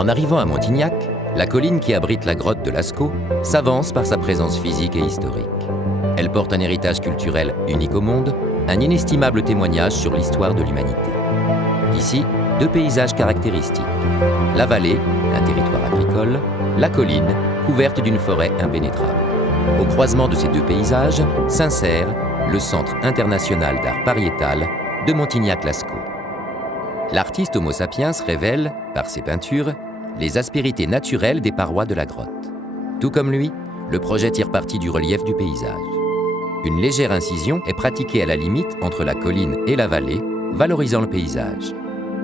En arrivant à Montignac, la colline qui abrite la grotte de Lascaux s'avance par sa présence physique et historique. Elle porte un héritage culturel unique au monde, un inestimable témoignage sur l'histoire de l'humanité. Ici, deux paysages caractéristiques. La vallée, un territoire agricole, la colline, couverte d'une forêt impénétrable. Au croisement de ces deux paysages s'insère le Centre international d'art pariétal de Montignac-Lascaux. L'artiste Homo sapiens révèle, par ses peintures, les aspérités naturelles des parois de la grotte. Tout comme lui, le projet tire parti du relief du paysage. Une légère incision est pratiquée à la limite entre la colline et la vallée, valorisant le paysage.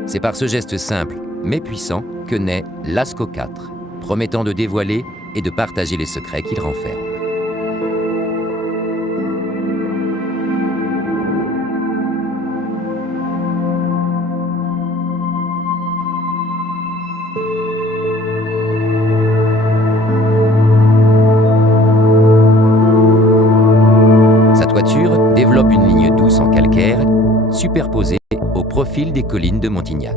C'est par ce geste simple, mais puissant, que naît Lascaux 4, promettant de dévoiler et de partager les secrets qu'il renferme. Développe une ligne douce en calcaire, superposée au profil des collines de Montignac.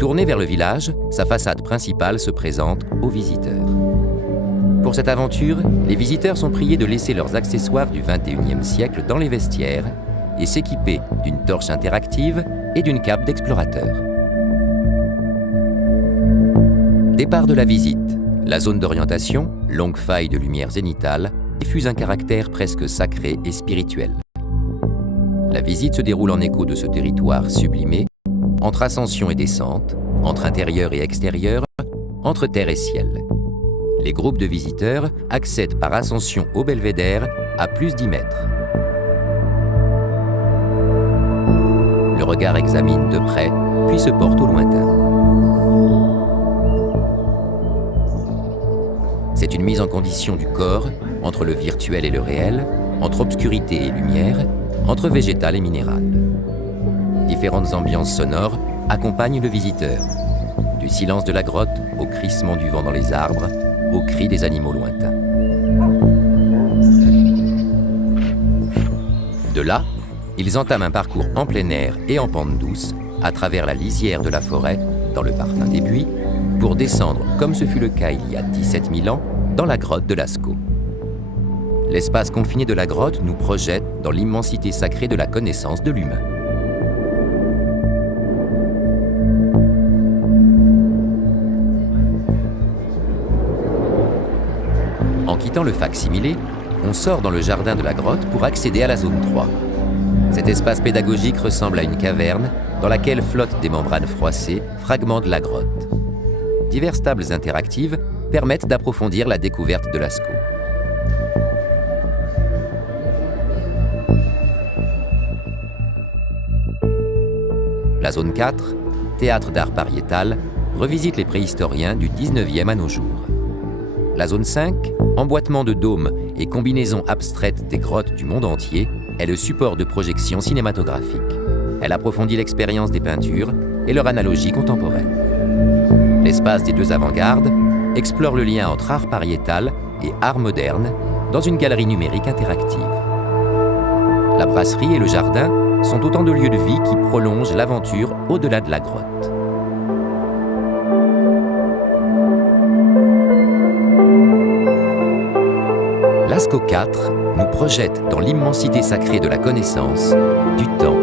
Tournée vers le village, sa façade principale se présente aux visiteurs. Pour cette aventure, les visiteurs sont priés de laisser leurs accessoires du XXIe siècle dans les vestiaires et s'équiper d'une torche interactive et d'une cape d'explorateur. Départ de la visite. La zone d'orientation, longue faille de lumière zénitale, diffuse un caractère presque sacré et spirituel. La visite se déroule en écho de ce territoire sublimé, entre ascension et descente, entre intérieur et extérieur, entre terre et ciel. Les groupes de visiteurs accèdent par ascension au belvédère à plus d'10 mètres. Le regard examine de près, puis se porte au lointain. C'est une mise en condition du corps, entre le virtuel et le réel, entre obscurité et lumière, entre végétal et minéral. Différentes ambiances sonores accompagnent le visiteur. Du silence de la grotte au crissement du vent dans les arbres, au cri des animaux lointains. De là, ils entament un parcours en plein air et en pente douce, à travers la lisière de la forêt, dans le parfum des buis, pour descendre, comme ce fut le cas il y a 17 000 ans, dans la grotte de Lascaux. L'espace confiné de la grotte nous projette dans l'immensité sacrée de la connaissance de l'humain. En quittant le fac-similé, on sort dans le jardin de la grotte pour accéder à la zone 3. Cet espace pédagogique ressemble à une caverne dans laquelle flottent des membranes froissées, fragments de la grotte. Diverses tables interactives permettent d'approfondir la découverte de Lascaux. La zone 4, théâtre d'art pariétal, revisite les préhistoriens du 19e à nos jours. La zone 5, emboîtement de dômes et combinaison abstraite des grottes du monde entier, est le support de projection cinématographique. Elle approfondit l'expérience des peintures et leur analogie contemporaine. L'espace des deux avant-gardes explore le lien entre art pariétal et art moderne dans une galerie numérique interactive. La brasserie et le jardin sont autant de lieux de vie qui prolongent l'aventure au-delà de la grotte. Lascaux 4 nous projette dans l'immensité sacrée de la connaissance, du temps